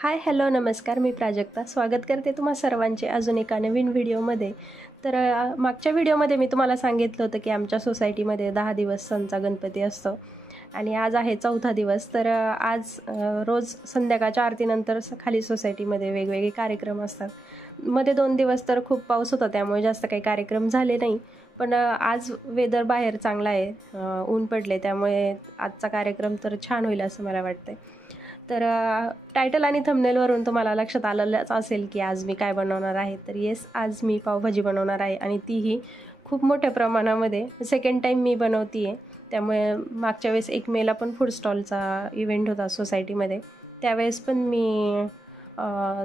Hi hello नमस्कार, मी प्राजक्ता स्वागत करते तुम्हा सर्वांचे अजून एका नवीन व्हिडिओमध्ये। तर मागच्या व्हिडिओमध्ये मी तुम्हाला सांगितलं होतं की आमच्या सोसायटीमध्ये 10 दिवस सणचा गणपती असतो आणि आज आहे चौथा दिवस। तर आज रोज संध्याकाळच्या आरतीनंतर खाली सोसायटीमध्ये वेगवेगळे कार्यक्रम असतात। मध्ये 2 दिवस तर खूप पाऊस होता त्यामुळे जास्त काही कार्यक्रम झाले नाही, पण आज वेदर बाहेर चांगला आहे, ऊन पडले त्यामुळे आजचा कार्यक्रम तर छान होईल असं मला वाटतंय। तर टायटल आणि थंबनेलवरून तुम्हाला लक्षात आलेलंच असेल की आज मी काय बनवणार आहे। तर येस, आज मी पावभाजी बनवणार आहे आणि तीही खूप मोठ्या प्रमाणामध्ये। सेकंड टाईम मी बनवते आहे, त्यामुळे मागच्या वेळेस 1 मेला पण फूड स्टॉलचा इव्हेंट होता सोसायटीमध्ये, त्यावेळेस पण मी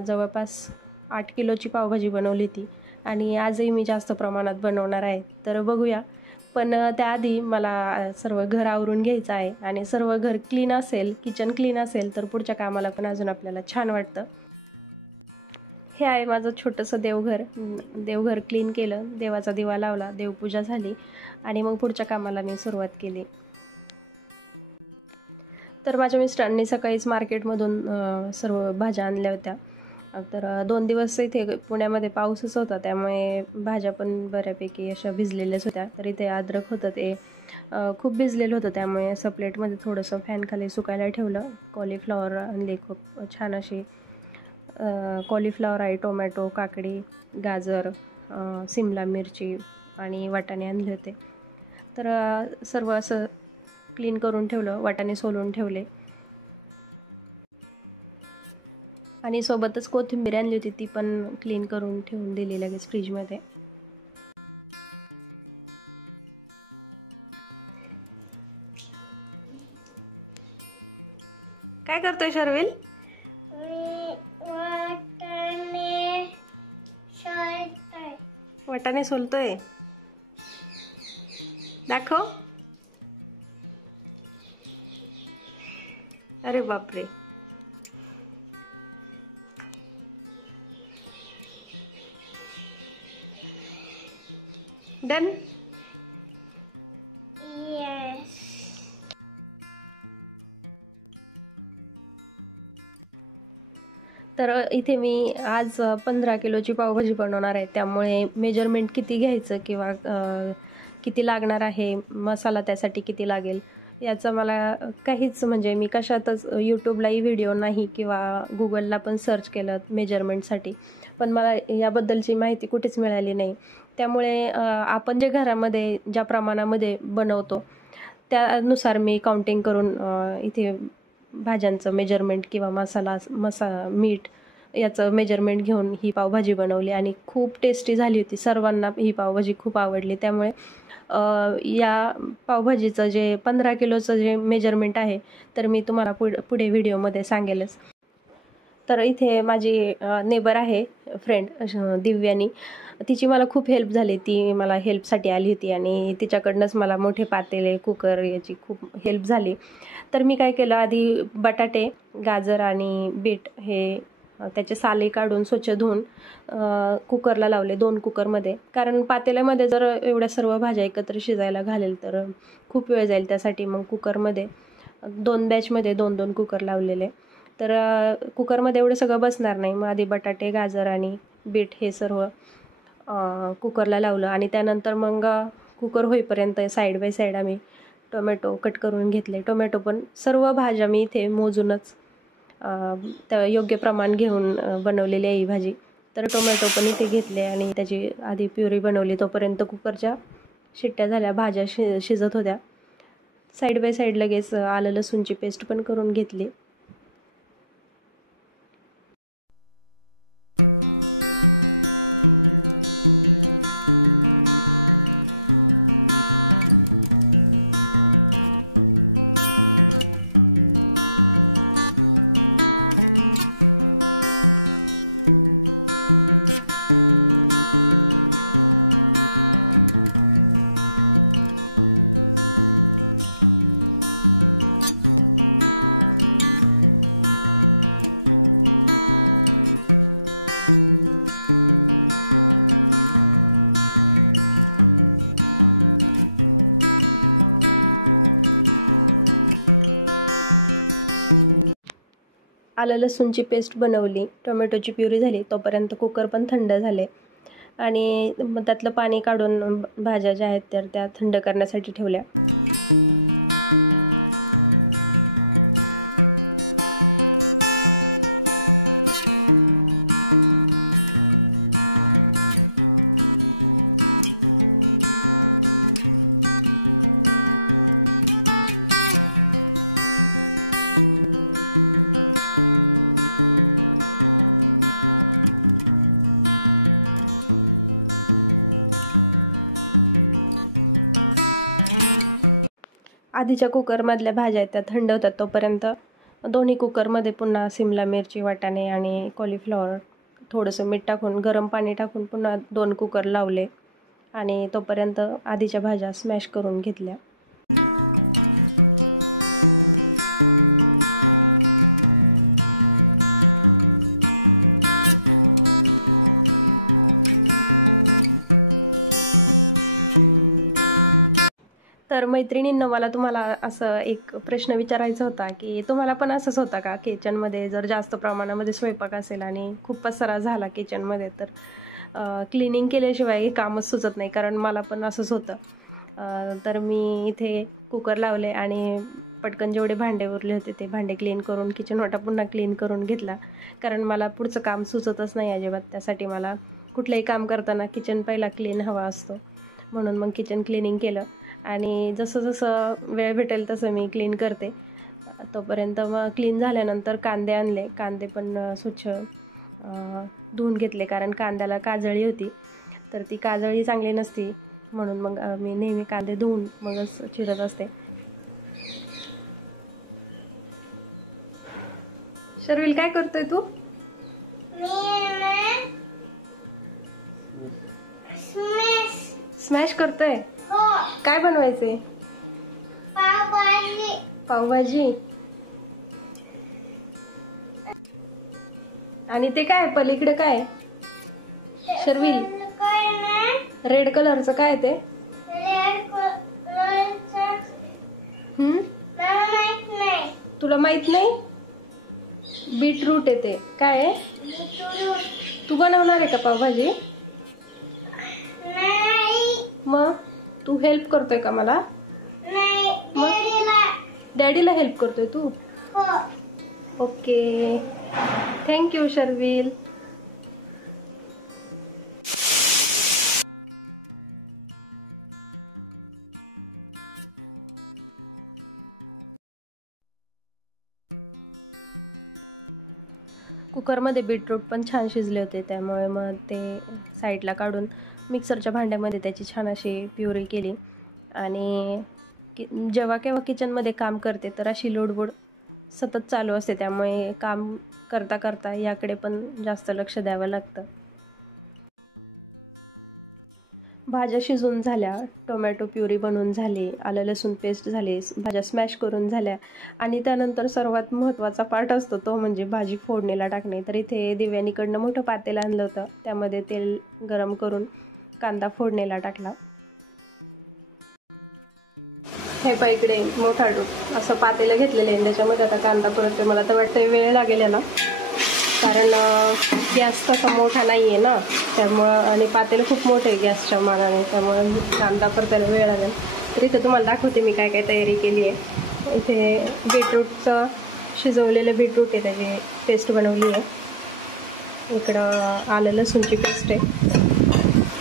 जवळपास 8 किलोची पावभाजी बनवली होती आणि आजही मी जास्त प्रमाणात बनवणार आहे। तर बघूया, पण त्याआधी मला सर्व घर आवरून घ्यायचं आहे आणि सर्व घर क्लीन असेल, किचन क्लीन असेल तर पुढच्या कामाला पण अजून आपल्याला छान वाटतं। हे आहे माझं छोटंसं देवघर। देवघर क्लीन केलं, देवाचा दिवा लावला, देवपूजा झाली आणि मग पुढच्या कामाला मी सुरुवात केली। तर माझ्या मिस्टरांनी सकाळीच मार्केटमधून सर्व भाज्या आणल्या होत्या। तर 2 दिवस इथे पुण्यामध्ये पाऊसच होता त्यामुळे भाज्या पण बऱ्यापैकी अशा भिजलेल्याच होत्या। तर इथे अद्रक होतं ते खूप भिजलेलं होतं, त्यामुळे असं प्लेटमध्ये थोडंसं फॅनखाली सुकायला ठेवलं। कॉलीफ्लॉवर आणले, खूप छान अशी कॉलीफ्लॉवर आहे, टोमॅटो, काकडी, गाजर, सिमला मिरची आणि वाटाणे आणले होते। तर सर्व असं क्लीन करून ठेवलं, वाटाणे सोलून ठेवले आणि सोबतच कोथिंबीर आणली होती, ती पण क्लीन करून ठेवून दिली लगेच फ्रीजमध्ये। काय करतोय शर्विल? वाटाणे सोलतोय, दाखव। अरे बापरे, डन। तर इथे मी आज 15 किलोची पावभाजी बनवणार आहे, त्यामुळे मेजरमेंट किती घ्यायचं किंवा किती लागणार आहे, मसाला त्यासाठी किती लागेल याचं मला काहीच म्हणजे मी कशातच यूट्यूबलाही व्हिडिओ नाही किंवा गुगलला पण सर्च केलं मेजरमेंटसाठी, पण मला याबद्दलची माहिती कुठेच मिळाली नाही। त्यामुळे आपण जे घरामध्ये ज्या प्रमाणामध्ये बनवतो त्यानुसार मी काउंटिंग करून इथे भाज्यांचं मेजरमेंट किंवा मीठ याचं मेजरमेंट घेऊन ही पावभाजी बनवली आणि खूप टेस्टी झाली होती। सर्वांना ही पावभाजी खूप आवडली, त्यामुळे या पावभाजीचं जे 15 किलोचं जे मेजरमेंट आहे तर मी तुम्हाला पुढे व्हिडिओमध्ये सांगेलच। तर इथे माझी नेबर आहे, फ्रेंड दिव्यानी, तिची मला खूप हेल्प झाली। ती मला हेल्पसाठी आली होती आणि तिच्याकडनंच मला मोठे पातेले, कुकर याची खूप हेल्प झाली। तर मी काय केलं, आधी बटाटे, गाजर आणि बीट हे त्याचे साले काढून स्वच्छ धुवून कुकरला लावले, 2 कुकरमध्ये, कारण पातेल्यामध्ये जर एवढ्या सर्व भाज्या एकत्र शिजायला घालेल तर खूप वेळ जाईल, त्यासाठी मग कुकरमध्ये 2 बॅचमध्ये 2-2 कुकर लावलेले। तर कुकरमध्ये एवढं सगळं बसणार नाही, मग आधी बटाटे, गाजर आणि बीट हे सर्व कुकरला लावलं आणि त्यानंतर मग कुकर होईपर्यंत साईड बाय साईड आम्ही टोमॅटो कट करून घेतले। टोमॅटो पण सर्व भाज्या मी इथे मोजूनच त्या योग्य प्रमाण घेऊन बनवलेली आहे ही भाजी। तर टोमॅटो पण इथे घेतले आणि त्याची आधी प्युरी बनवली, तोपर्यंत कुकरच्या शिट्ट्या झाल्या, भाज्या शिजत होत्या। साईड बाय साईड लगेच आलं लसूणची पेस्ट पण करून घेतली। आलं लसूणची पेस्ट बनवली, टोमॅटोची प्युरी झाली, तोपर्यंत कुकर पण थंड झाले आणि मग त्यातलं पाणी काढून भाज्या ज्या आहेत तर त्या थंड करण्यासाठी ठेवल्या. आधीच्या कुकरमधल्या भाज्या आहेत त्या थंड होतात तोपर्यंत दोन्ही कुकरमध्ये पुन्हा सिमला मिरची, वाटाणे आणि कॉलीफ्लॉवर थोडंसं मीठ टाकून गरम पाणी टाकून पुन्हा 2 कुकर लावले आणि तोपर्यंत आधीच्या भाज्या स्मॅश करून घेतल्या. तर मैत्रिणींना मला तुम्हाला असं एक प्रश्न विचारायचा होता की तुम्हाला पण असंच होतं का किचनमध्ये जर जास्त प्रमाणामध्ये स्वयंपाक असेल आणि खूप पसारा झाला किचनमध्ये तर क्लिनिंग केल्याशिवाय हे कामच सुचत नाही, कारण मला पण असंच होतं. तर मी इथे कुकर लावले आणि पटकन जेवढे भांडे उरले होते ते भांडे क्लीन करून किचन वाटा पुन्हा क्लीन करून घेतला, कारण मला पुढचं काम सुचतच नाही अजिबात. त्यासाठी मला कुठलंही काम करताना किचन पहिला क्लीन हवा असतो, म्हणून मग किचन क्लिनिंग केलं आणि जसं जसं वेळ भेटेल तसं मी क्लीन करते. तोपर्यंत मग क्लीन झाल्यानंतर कांदे आणले, कांदे पण स्वच्छ धुवून घेतले, कारण कांद्याला काजळी होती, तर ती काजळी चांगली नसती, म्हणून मग मी नेहमी कांदे धुवून मगच चिरत असते. शर्विल काय करतोय तू? स्मॅश करतोय? काय बनवायचे? पावभाजी. आणि ते काय पलीकडे काय शर्विल? रेड कलरचं काय ते? तुला माहित नाही? बीटरूट आहे ते. काय आहे? तू बनवणार आहे का पावभाजी? मग तू हेल्प करतोय का मला? डॅडीला हेल्प करतोय तू? Okay, thank you Sharvil. कुकरमध्ये बीटरूट पण छान शिजले होते, त्यामुळे मग ते साईडला काढून मिक्सरच्या भांड्यामध्ये त्याची छान अशी प्युरी केली. आणि जेव्हा केव्हा किचनमध्ये काम करते तर अशी लोडबोड सतत चालू असते, त्यामुळे काम करता करता याकडे पण जास्त लक्ष द्यावं लागतं. भाज्या शिजून झाल्या, टोमॅटो प्युरी बनवून झाली, आलं लसूण पेस्ट झाली, भाज्या स्मॅश करून झाल्या आणि त्यानंतर सर्वात महत्त्वाचा पार्ट असतो तो म्हणजे भाजी फोडणीला टाकणे. तर इथे दिव्यानीकडनं मोठं पातेलं आणलं होतं, त्यामध्ये तेल गरम करून कांदा फोडणीला टाकला. हे पहा इकडे मोठा असं पातेलं घेतलेलं आहे, त्याच्यामध्ये आता कांदा परतते. मला तर वाटतं वेळ लागेल याला, कारण गॅस तसा मोठा नाही आहे ना, त्यामुळं आणि पातेलं खूप मोठं आहे गॅसच्या मानाने, त्यामुळं कांदा परतायला वेळ लागेल. तर इथे तुम्हाला दाखवते मी काय काय तयारी केली आहे. इथे बीटरूटचं शिजवलेलं बीटरूट आहे, त्याची पेस्ट बनवली आहे. इकडं आलं लसूणची पेस्ट आहे,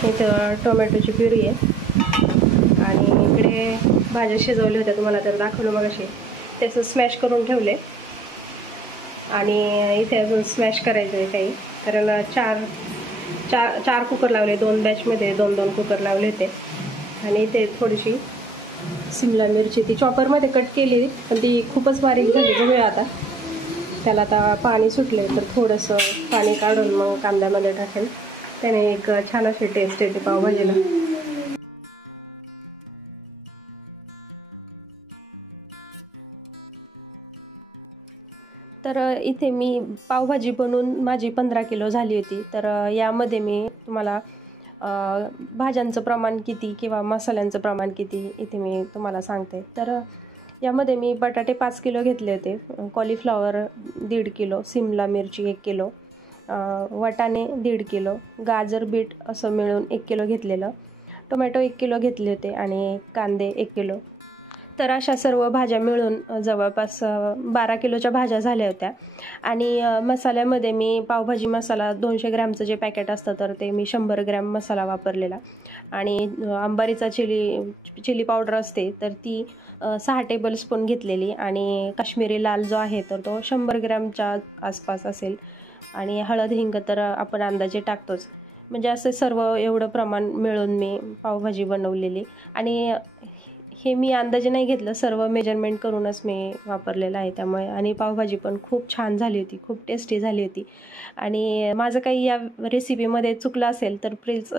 इथं टोमॅटोची प्युरी आहे आणि इकडे भाज्या शिजवल्या होत्या तुम्हाला तर दाखवलं मग असे त्याचं स्मॅश करून ठेवले. आणि इथे अजून स्मॅश करायचं आहे काही, कारण चार कुकर लावले, 2 बॅचमध्ये 2-2 कुकर लावले होते. आणि इथे थोडीशी सिमला मिरची ती चॉपरमध्ये कट केली, पण ती खूपच बारीक झाली बघूया आता. त्याला आता पाणी सुटले तर थोडंसं पाणी काढून मग कांद्यामध्ये टाकेल, त्याने एक छान अशी टेस्ट येते पावभाजीला. तर इथे मी पावभाजी बनवून माझी 15 किलो झाली होती. तर यामध्ये मी तुम्हाला भाज्यांचं प्रमाण किती किंवा मसाल्यांचं प्रमाण किती इथे मी तुम्हाला सांगते. तर यामध्ये मी बटाटे 5 किलो घेतले होते, कॉलीफ्लॉवर 1.5 किलो, सिमला मिरची 1 किलो, वाटाणे 1.5 किलो, गाजर बीट असं मिळून 1 किलो घेतलेलं, टोमॅटो 1 किलो घेतले होते आणि कांदे 1 किलो. तर अशा सर्व भाज्या मिळून जवळपास 12 किलोच्या भाज्या झाल्या होत्या. आणि मसाल्यामध्ये मी पावभाजी मसाला 200 ग्रॅमचं जे पॅकेट असतं तर ते मी 100 ग्रॅम मसाला वापरलेला. आणि अंबारीचा चिली पावडर असते तर ती 6 टेबलस्पून घेतलेली. आणि काश्मीरी लाल जो आहे तर तो 100 ग्रॅमच्या आसपास असेल. आणि हळद हिंग तर आपण अंदाजे टाकतोच. म्हणजे असं सर्व एवढं प्रमाण मिळून मी पावभाजी बनवलेली. आणि हे मी अंदाजे नाही घेतलं, सर्व मेजरमेंट करूनच मी वापरलेलं आहे त्यामुळे. आणि पावभाजी पण खूप छान झाली होती, खूप टेस्टी झाली होती. आणि माझं काही या रेसिपीमध्ये चुकलं असेल तर प्लीज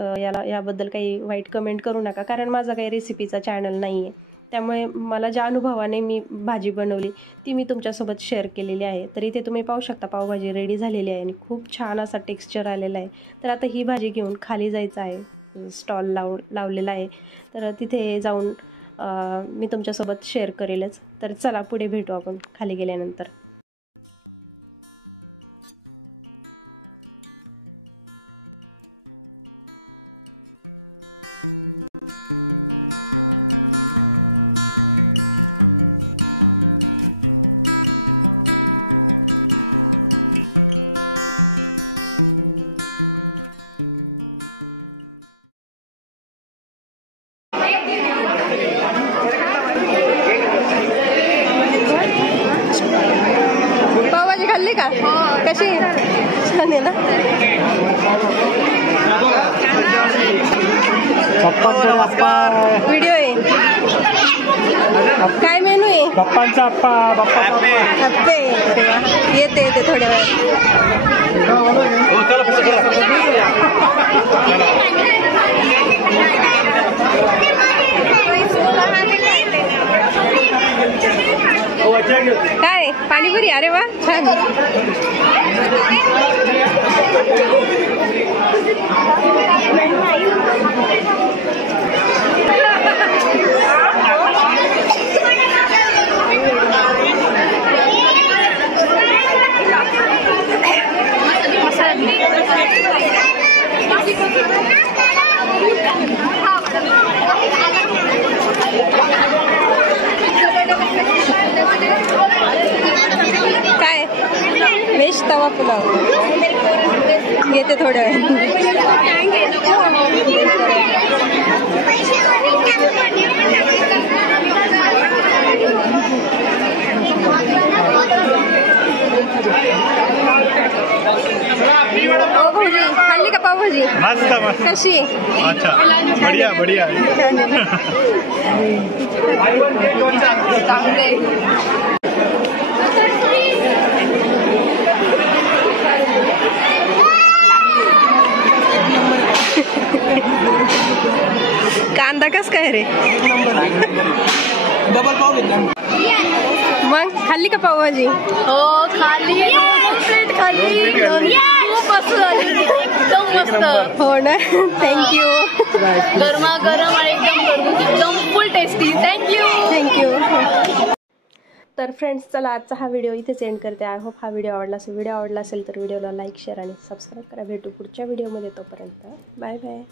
याबद्दल काही वाईट कमेंट करू नका, कारण माझा काही रेसिपीचा चॅनल नाही आहे. त्यामुळे मला ज्या अनुभवाने मी भाजी बनवली ती मी तुमच्यासोबत शेअर केलेली आहे. तर इथे तुम्ही पाहू शकता पावभाजी रेडी झालेली आहे आणि खूप छान असा टेक्स्चर आलेला आहे. तर आता ही भाजी घेऊन खाली जायचं आहे, स्टॉल लावलेला आहे तर तिथे जाऊन मी तुमच्यासोबत शेअर करेलच. तर चला पुढे भेटू आपण खाली गेल्यानंतर. पावभाजी खाल्ली का? कशी? छान आहे ना? व्हिडिओ आहे. काय मेनू आहे? बाप्पांचा अप्पे. येते थोड्या वेळात. काय पाणीपुरी? अरे वा, छान. काय व्हेज तवा पुलाव येते थोड्या वेळ. भाऊजी खाल्ली का पावभाजी? मस्त. कशी? अच्छा, बढ़िया. कांदा कस काय रे? डबल पाव घेतला. मग खाल्ली का पावभाजी? हो खाल्ली, प्लेट खाल्ली. खूप मस्त झाली, एकदम मस्त. हो ना, थँक्यू. गरमागरम आणि एकदम फुल टेस्टी. थँक्यू. तर फ्रेंड्स, चला आजचा हा व्हिडिओ इथेच एंड करते. आय होप हा व्हिडिओ आवडला असेल. व्हिडिओ आवडला असेल तर व्हिडिओला लाईक, शेअर आणि सबस्क्राईब करा. भेटू पुढच्या व्हिडिओमध्ये. तोपर्यंत बाय बाय.